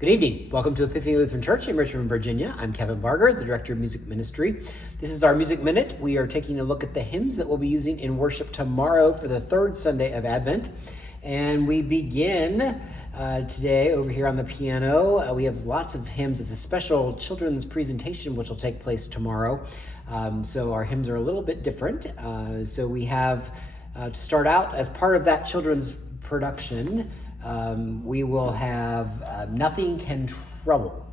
Good evening. Welcome to Epiphany Lutheran Church in Richmond, Virginia. I'm Kevin Barger, the Director of Music Ministry. This is our Music Minute. We are taking a look at the hymns that we'll be using in worship tomorrow for the third Sunday of Advent. And we begin today over here on the piano. We have lots of hymns. It's a special children's presentation which will take place tomorrow. So our hymns are a little bit different. So we have, to start out, as part of that children's production, we will have Nothing Can Trouble.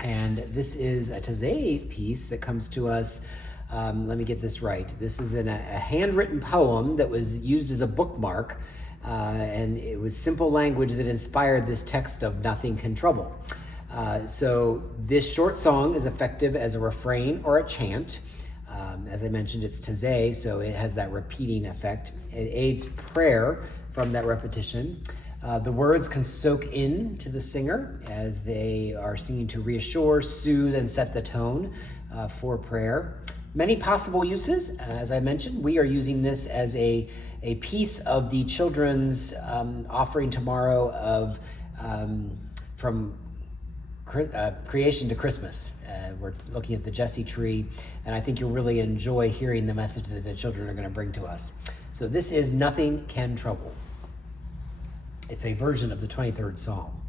And this is a Taizé piece that comes to us, let me get this right. This is a handwritten poem that was used as a bookmark, and it was simple language that inspired this text of Nothing Can Trouble. So this short song is effective as a refrain or a chant. As I mentioned, it's Taizé, so it has that repeating effect. It aids prayer from that repetition. The words can soak in to the singer as they are singing to reassure, soothe, and set the tone for prayer. Many possible uses. As I mentioned, we are using this as a piece of the children's offering tomorrow of from creation to Christmas. We're looking at the Jesse tree, and I think you'll really enjoy hearing the message that the children are going to bring to us. So this is Nothing Can Trouble. It's a version of the 23rd Psalm.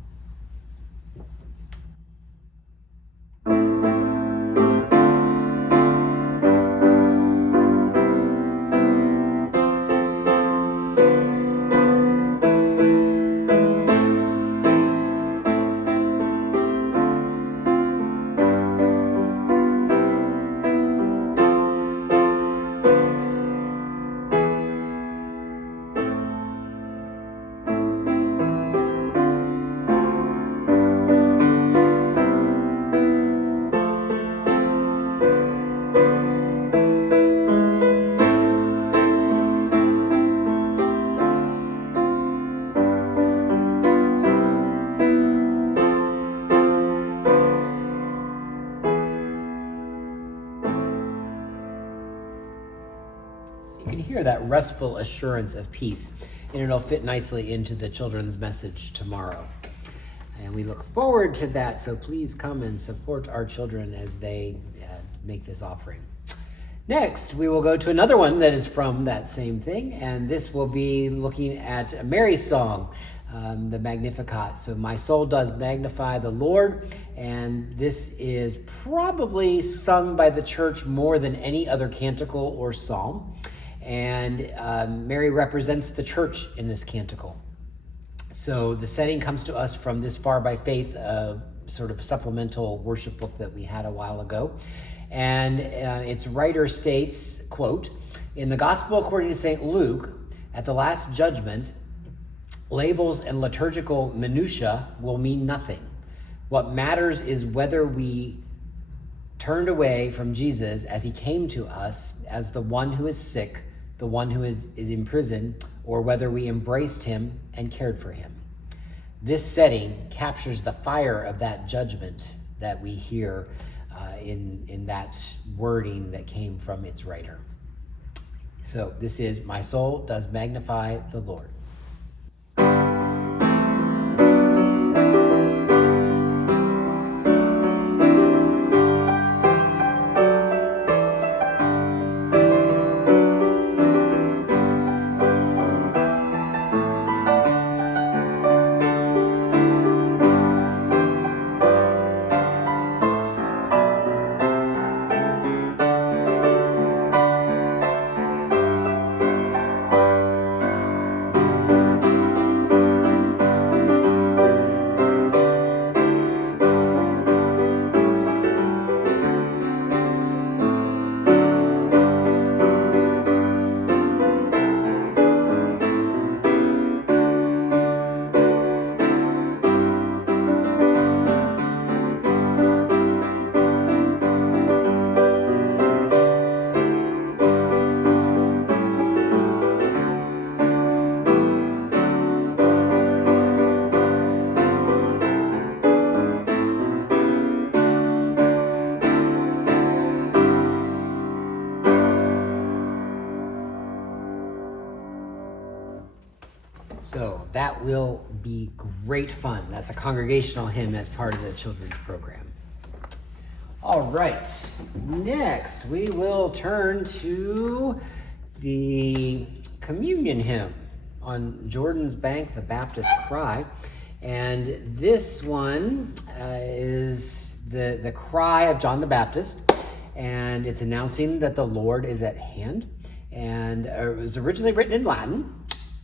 You can hear that restful assurance of peace, and it'll fit nicely into the children's message tomorrow. And we look forward to that, so please come and support our children as they make this offering. Next, we will go to another one that is from that same thing, and this will be looking at Mary's song, the Magnificat. So my soul does magnify the Lord, and this is probably sung by the church more than any other canticle or psalm. And Mary represents the church in this canticle. So the setting comes to us from This Far by Faith, sort of supplemental worship book that we had a while ago. And its writer states, quote, "In the Gospel according to St. Luke, at the Last Judgment, labels and liturgical minutiae will mean nothing. What matters is whether we turned away from Jesus as he came to us as the one who is sick, the one who is in prison, or whether we embraced him and cared for him." This setting captures the fire of that judgment that we hear in that wording that came from its writer. So this is My Soul Does Magnify the Lord. So that will be great fun. That's a congregational hymn as part of the children's program. All right, next we will turn to the communion hymn, On Jordan's Bank, the Baptist Cry. And this one is the cry of John the Baptist, and it's announcing that the Lord is at hand. And it was originally written in Latin.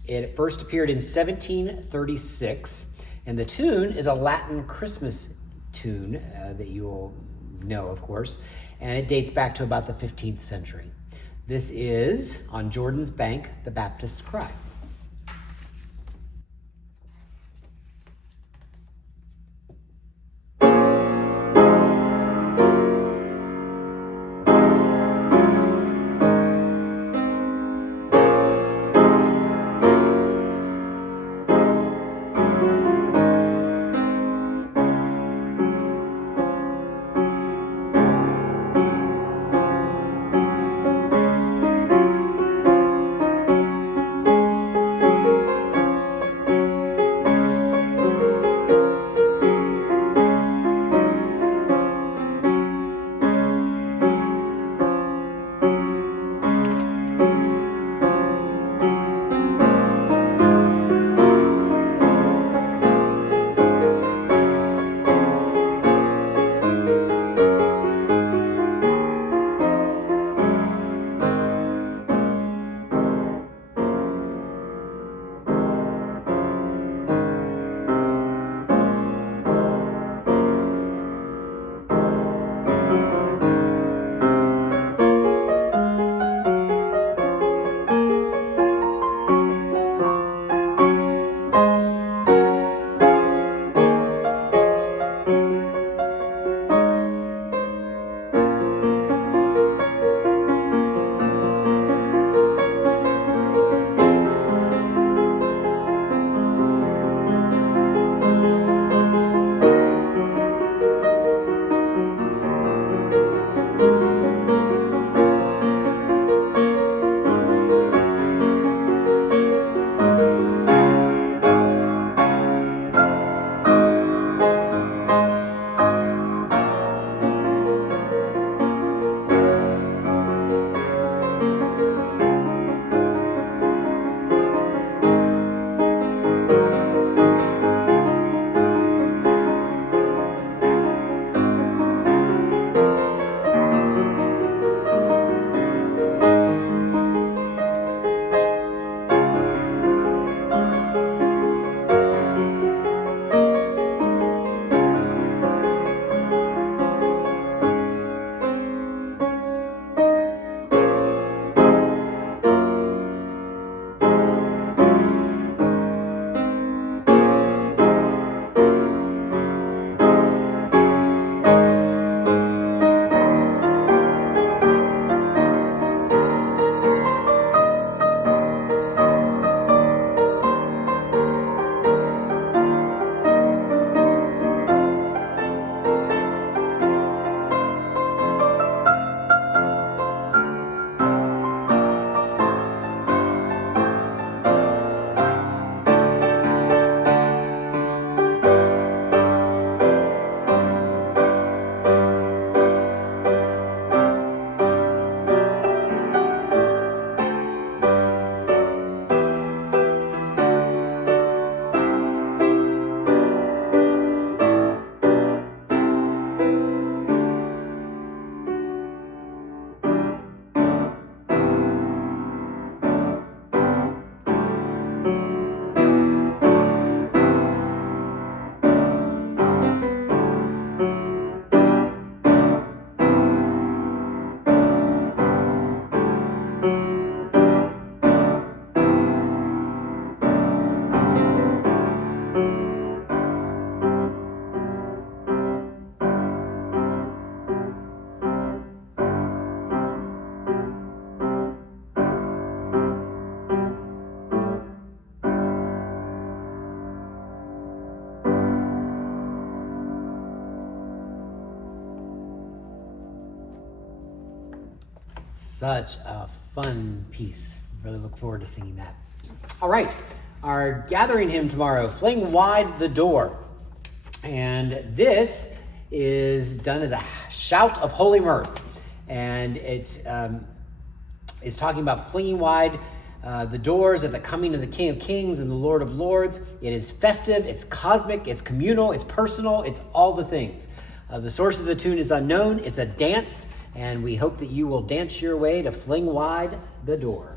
It first appeared in 1736, and the tune is a Latin Christmas tune that you will know, of course, and it dates back to about the 15th century. This is On Jordan's Bank, the Baptist Cry. Such a fun piece. Really look forward to singing that. All right, our gathering hymn tomorrow, Fling Wide the Door. And this is done as a shout of holy mirth. And it is talking about flinging wide the doors at the coming of the King of Kings and the Lord of Lords. It is festive, it's cosmic, it's communal, it's personal, it's all the things. The source of the tune is unknown. It's a dance, and we hope that you will dance your way to fling wide the door.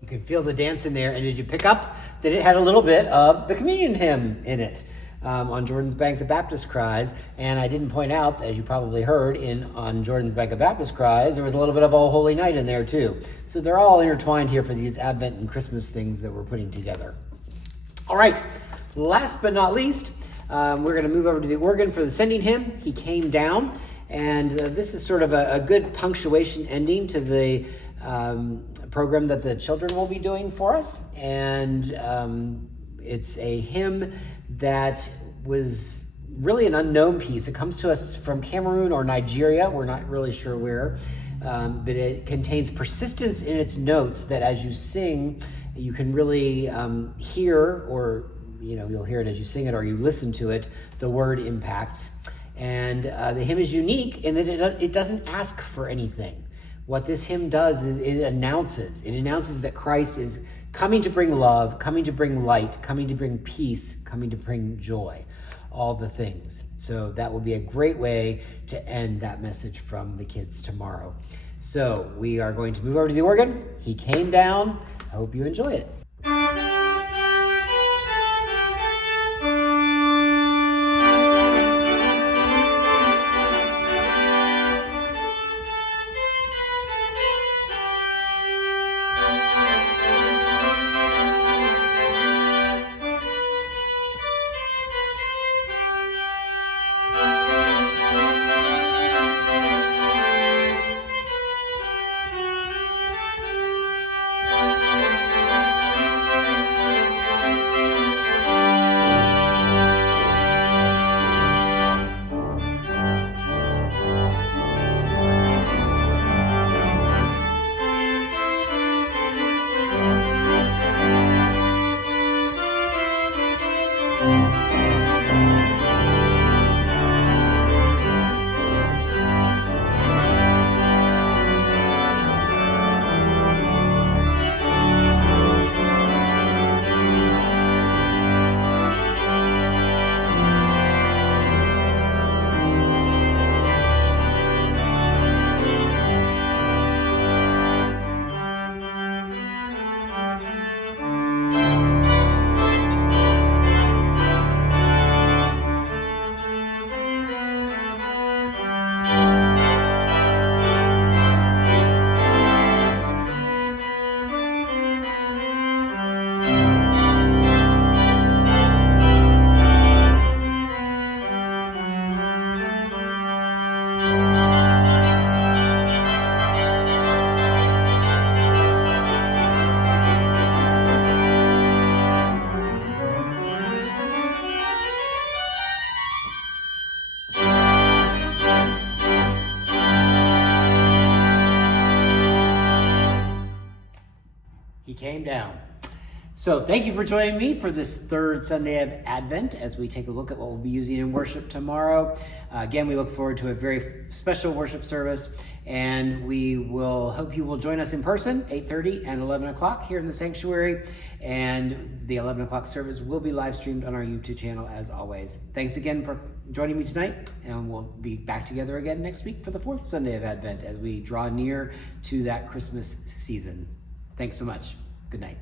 You could feel the dance in there. And did you pick up that it had a little bit of the communion hymn in it on Jordan's Bank, the Baptist Cries? And I didn't point out, as you probably heard, on Jordan's Bank of Baptist Cries, there was a little bit of O Holy Night in there too. So they're all intertwined here for these Advent and Christmas things that we're putting together. All right, last but not least, we're going to move over to the organ for the sending hymn, He Came Down. And this is sort of a good punctuation ending to the program that the children will be doing for us. And it's a hymn that was really an unknown piece. It comes to us from Cameroon or Nigeria. We're not really sure where, but it contains persistence in its notes that as you sing, you can really hear, or you'll hear it as you sing it or you listen to it, the word impact. And the hymn is unique in that it doesn't ask for anything. What this hymn does is it announces that Christ is coming to bring love, coming to bring light, coming to bring peace, coming to bring joy, all the things. So that will be a great way to end that message from the kids tomorrow. So we are going to move over to the organ. He Came Down. I hope you enjoy it. He came down. So thank you for joining me for this third Sunday of Advent as we take a look at what we'll be using in worship tomorrow. Again, we look forward to a very special worship service, and we will hope you will join us in person, 8:30 and 11 o'clock here in the sanctuary. And the 11 o'clock service will be live streamed on our YouTube channel as always. Thanks again for joining me tonight, and we'll be back together again next week for the fourth Sunday of Advent as we draw near to that Christmas season. Thanks so much. Good night.